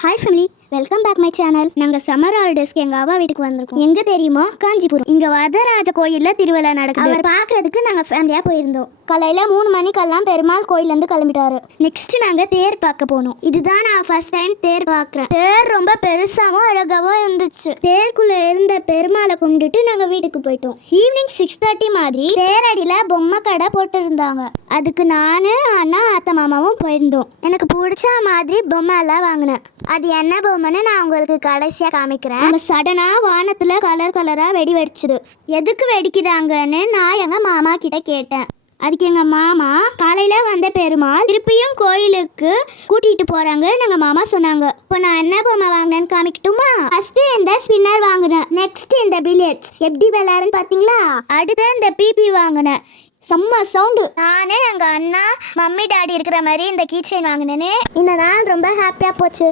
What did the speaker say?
Hi family, welcome back my channel. நாங்கள் summer ஹாலிடேஸ்க்கு எங்கள் அவா வீட்டுக்கு வந்திருக்கோம். எங்கே தெரியுமா? காஞ்சிபுரம். இங்கே வரதராஜ கோயிலில் திருவிழா நடக்குது. அவர் பார்க்கறதுக்கு நாங்கள் ஃபேமிலியாக போயிருந்தோம். காலையில் 3 மணிக்கெல்லாம் பெருமாள் கோயிலேருந்து கிளம்பிட்டாரு. நெக்ஸ்ட் நாங்கள் தேர் பார்க்க போனோம். இதுதான் நான் ஃபர்ஸ்ட் டைம் தேர் பார்க்குறேன். தேர் ரொம்ப பெருசாகவும் அழகாகவும் இருந்துச்சு. தேருக்குள்ளே இருந்த பெருமாளை கும்பிட்டுட்டு நாங்கள் வீட்டுக்கு போயிட்டோம். ஈவினிங் 6:30 மாதிரி தேரடியில் பொம்மை கடை போட்டிருந்தாங்க. அதுக்கு நான் அண்ணா அத்தை மாமாவும் போயிருந்தோம். எனக்கு பிடிச்ச மாதிரி பொம்மை எல்லாம் வாங்கினேன். அது என்ன பொம்மைன்னு நான் உங்களுக்கு கடைசியாக காமிக்கிறேன். சடனாக வானத்தில் கலராக வெடி வெடிச்சுது. எதுக்கு வெடிக்கிறாங்கன்னு நான் எங்கள் மாமா கிட்ட கேட்டேன். அதுக்கு எங்கள் மாமா காலையில் வந்த பெருமாள் திருப்பியும் கோயிலுக்கு கூட்டிகிட்டு போகிறாங்கன்னு எங்கள் மாமா சொன்னாங்க. இப்போ நான் என்ன பொம்மை வாங்கினேன்னு காமிக்கட்டுமா? ஃபஸ்ட்டு இந்த ஸ்பின்னர் வாங்கினேன். நெக்ஸ்ட் இந்த பில்லியட்ஸ் எப்படி விளையாடுன்னு பார்த்தீங்களா? அடுத்து இந்த பிபி வாங்கினேன். செம்ம சவுண்டு. நானே எங்கள் அண்ணா மம்மி டாடி இருக்கிற மாதிரி இந்த கீ செயின் வாங்கினேனே. இந்த நாள் ரொம்ப ஹாப்பியாக போச்சு.